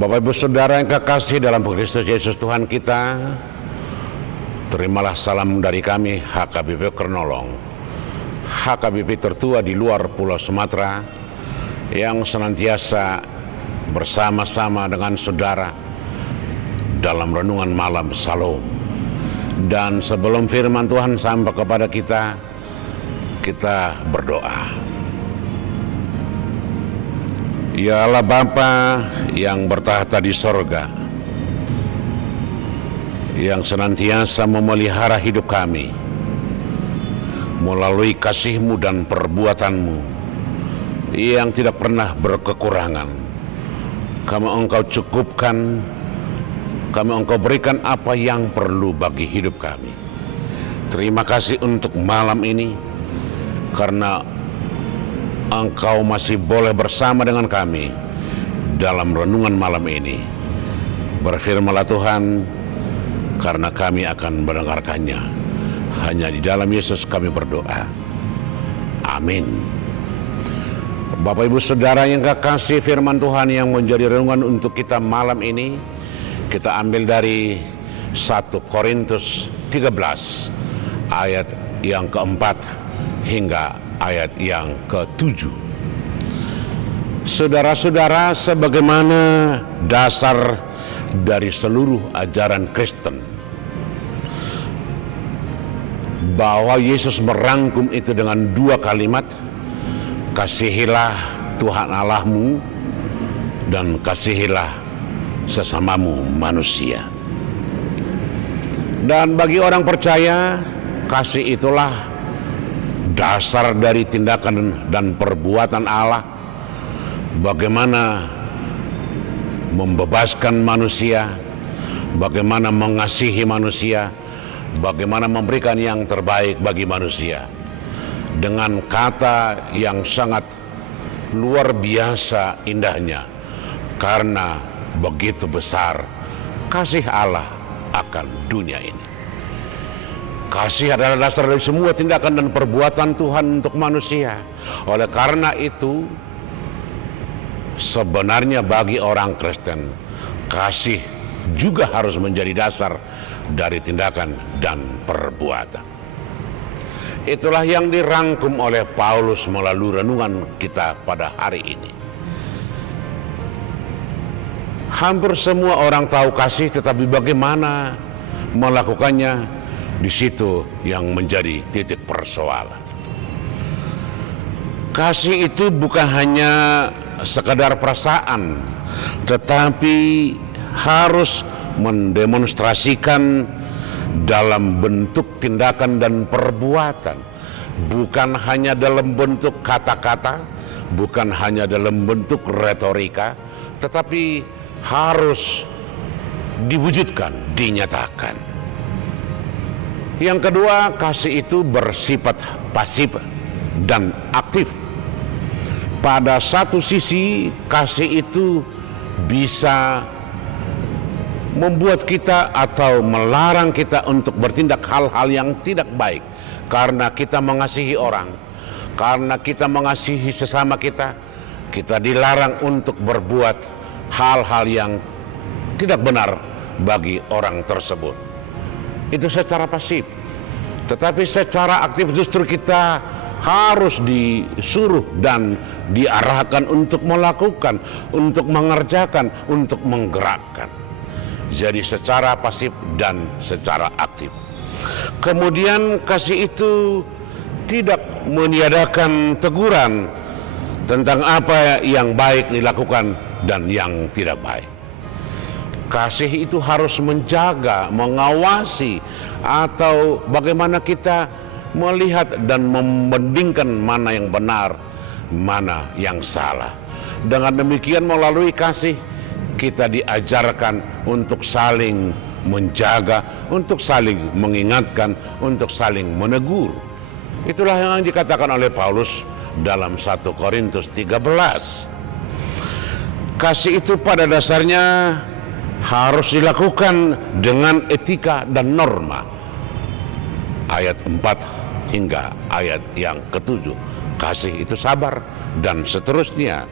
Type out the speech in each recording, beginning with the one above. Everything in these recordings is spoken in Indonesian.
Bapak Ibu Saudara yang kekasih dalam Kristus Yesus Tuhan kita, terimalah salam dari kami HKBP Kernolong, HKBP tertua di luar Pulau Sumatera, yang senantiasa bersama-sama dengan saudara dalam renungan malam Shalom. Dan sebelum firman Tuhan sampai kepada kita berdoa. Ya Allah Bapa yang bertahta di sorga, yang senantiasa memelihara hidup kami melalui kasih-Mu dan perbuatan-Mu yang tidak pernah berkekurangan. Kami Engkau cukupkan, kami Engkau berikan apa yang perlu bagi hidup kami. Terima kasih untuk malam ini, karena Engkau masih boleh bersama dengan kami dalam renungan malam ini. Berfirmanlah Tuhan, karena kami akan mendengarkannya. Hanya di dalam Yesus kami berdoa. Amin. Bapak Ibu Saudara yang kekasih, firman Tuhan yang menjadi renungan untuk kita malam ini, kita ambil dari 1 Korintus 13 ayat yang keempat hingga ayat yang ke-7. Saudara-saudara, sebagaimana dasar dari seluruh ajaran Kristen, bahwa Yesus merangkum itu dengan 2 kalimat, kasihilah Tuhan Allahmu dan kasihilah sesamamu manusia. Dan bagi orang percaya, kasih itulah dasar dari tindakan dan perbuatan Allah, bagaimana membebaskan manusia, bagaimana mengasihi manusia, bagaimana memberikan yang terbaik bagi manusia. Dengan kata yang sangat luar biasa indahnya, karena begitu besar kasih Allah akan dunia ini. Kasih adalah dasar dari semua tindakan dan perbuatan Tuhan untuk manusia. Oleh karena itu, sebenarnya bagi orang Kristen, kasih juga harus menjadi dasar dari tindakan dan perbuatan. Itulah yang dirangkum oleh Paulus melalui renungan kita pada hari ini. Hampir semua orang tahu kasih, tetapi bagaimana melakukannya, di situ yang menjadi titik persoalan. Kasih itu bukan hanya sekadar perasaan, tetapi harus mendemonstrasikan dalam bentuk tindakan dan perbuatan. Bukan hanya dalam bentuk kata-kata, bukan hanya dalam bentuk retorika, tetapi harus diwujudkan, dinyatakan. Yang kedua, kasih itu bersifat pasif dan aktif. Pada satu sisi, kasih itu bisa membuat kita atau melarang kita untuk bertindak hal-hal yang tidak baik. Karena kita mengasihi orang, karena kita mengasihi sesama kita, kita dilarang untuk berbuat hal-hal yang tidak benar bagi orang tersebut. Itu secara pasif. Tetapi secara aktif justru kita harus disuruh dan diarahkan untuk melakukan, untuk mengerjakan, untuk menggerakkan. Jadi secara pasif dan secara aktif. Kemudian kasih itu tidak meniadakan teguran tentang apa yang baik dilakukan dan yang tidak baik. Kasih itu harus menjaga, mengawasi, atau bagaimana kita melihat dan membandingkan mana yang benar, mana yang salah. Dengan demikian melalui kasih kita diajarkan untuk saling menjaga, untuk saling mengingatkan, untuk saling menegur. Itulah yang dikatakan oleh Paulus dalam 1 Korintus 13. Kasih itu pada dasarnya harus dilakukan dengan etika dan norma. Ayat 4 hingga ayat yang ke-7. Kasih itu sabar, dan seterusnya.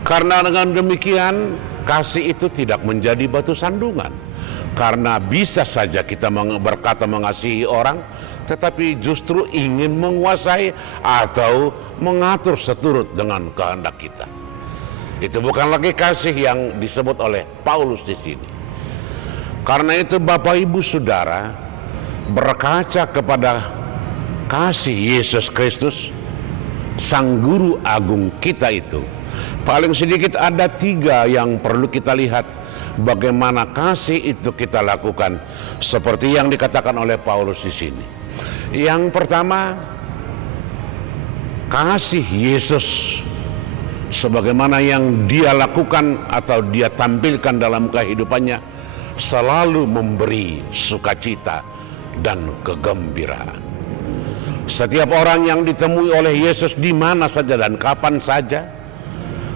Karena dengan demikian kasih itu tidak menjadi batu sandungan. Karena bisa saja kita berkata mengasihi orang, tetapi justru ingin menguasai atau mengatur seturut dengan kehendak kita. Itu bukan lagi kasih yang disebut oleh Paulus di sini. Karena itu Bapak Ibu Saudara, berkaca kepada kasih Yesus Kristus, Sang Guru Agung kita itu, paling sedikit ada 3 yang perlu kita lihat bagaimana kasih itu kita lakukan seperti yang dikatakan oleh Paulus di sini. Yang pertama, kasih Yesus sebagaimana yang dia lakukan atau dia tampilkan dalam kehidupannya selalu memberi sukacita dan kegembiraan. Setiap orang yang ditemui oleh Yesus di mana saja dan kapan saja,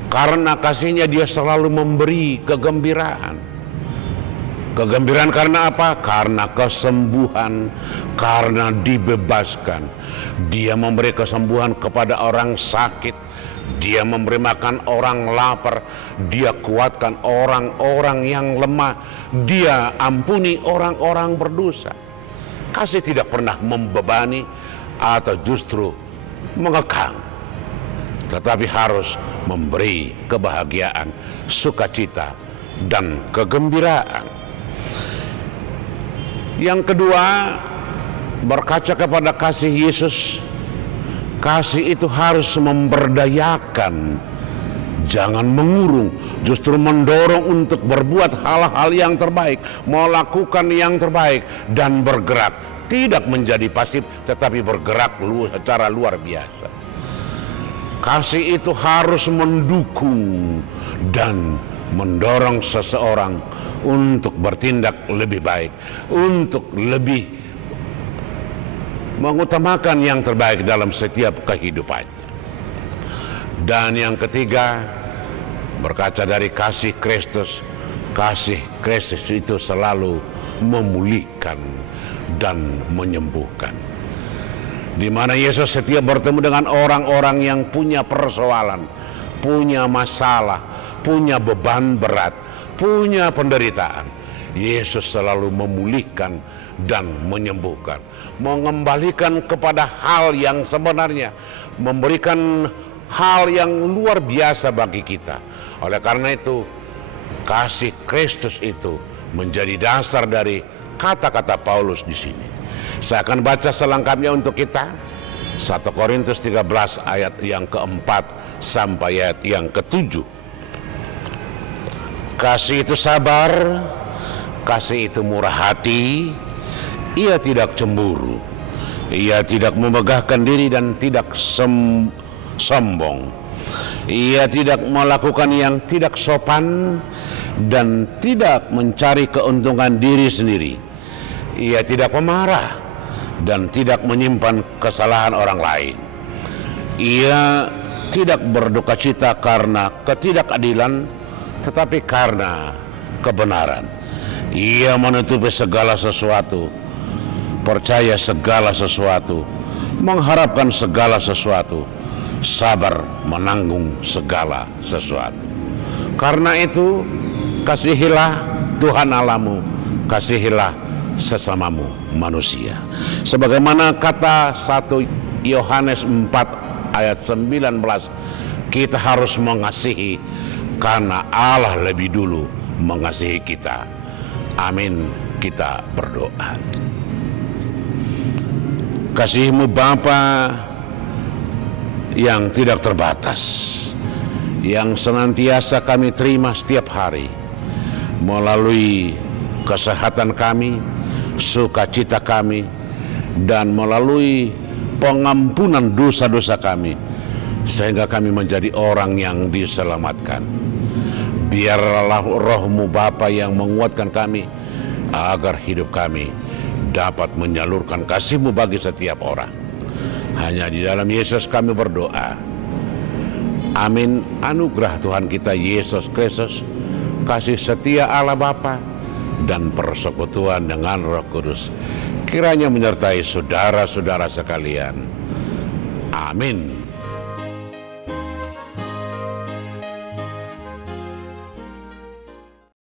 karena kasihnya dia selalu memberi kegembiraan. Kegembiraan karena apa? Karena kesembuhan, karena dibebaskan. Dia memberi kesembuhan kepada orang sakit, dia memberi makan orang lapar, dia kuatkan orang-orang yang lemah, dia ampuni orang-orang berdosa. Kasih tidak pernah membebani atau justru mengekang, tetapi harus memberi kebahagiaan, sukacita, dan kegembiraan. Yang kedua, berkaca kepada kasih Yesus, kasih itu harus memberdayakan, jangan mengurung, justru mendorong untuk berbuat hal-hal yang terbaik, melakukan yang terbaik, dan bergerak. Tidak menjadi pasif, tetapi bergerak secara luar biasa. Kasih itu harus mendukung dan mendorong seseorang untuk bertindak lebih baik, untuk lebih mengutamakan yang terbaik dalam setiap kehidupannya. Dan yang ketiga, berkaca dari kasih Kristus itu selalu memulihkan dan menyembuhkan. Di mana Yesus setiap bertemu dengan orang-orang yang punya persoalan, punya masalah, punya beban berat, punya penderitaan, Yesus selalu memulihkan dan menyembuhkan, mengembalikan kepada hal yang sebenarnya, memberikan hal yang luar biasa bagi kita. Oleh karena itu, kasih Kristus itu menjadi dasar dari kata-kata Paulus di sini. Saya akan baca selengkapnya untuk kita. 1 Korintus 13 ayat yang keempat sampai ayat yang ke-7. Kasih itu sabar, kasih itu murah hati, ia tidak cemburu, ia tidak memegahkan diri dan tidak sombong, ia tidak melakukan yang tidak sopan dan tidak mencari keuntungan diri sendiri. Ia tidak pemarah dan tidak menyimpan kesalahan orang lain. Ia tidak berduka cita karena ketidakadilan, tetapi karena kebenaran. Ia menutupi segala sesuatu, percaya segala sesuatu, mengharapkan segala sesuatu, sabar menanggung segala sesuatu. Karena itu, kasihilah Tuhan Allahmu, kasihilah sesamamu manusia. Sebagaimana kata 1 Yohanes 4 ayat 19, kita harus mengasihi karena Allah lebih dulu mengasihi kita. Amin. Kita berdoa. Kasih-Mu Bapa yang tidak terbatas, yang senantiasa kami terima setiap hari melalui kesehatan kami, sukacita kami, dan melalui pengampunan dosa-dosa kami, sehingga kami menjadi orang yang diselamatkan. Biarlah Roh-Mu Bapa yang menguatkan kami, agar hidup kami dapat menyalurkan kasih-Mu bagi setiap orang. Hanya di dalam Yesus kami berdoa. Amin. Anugerah Tuhan kita Yesus Kristus, kasih setia Allah Bapa, dan persekutuan dengan Roh Kudus kiranya menyertai saudara-saudara sekalian. Amin.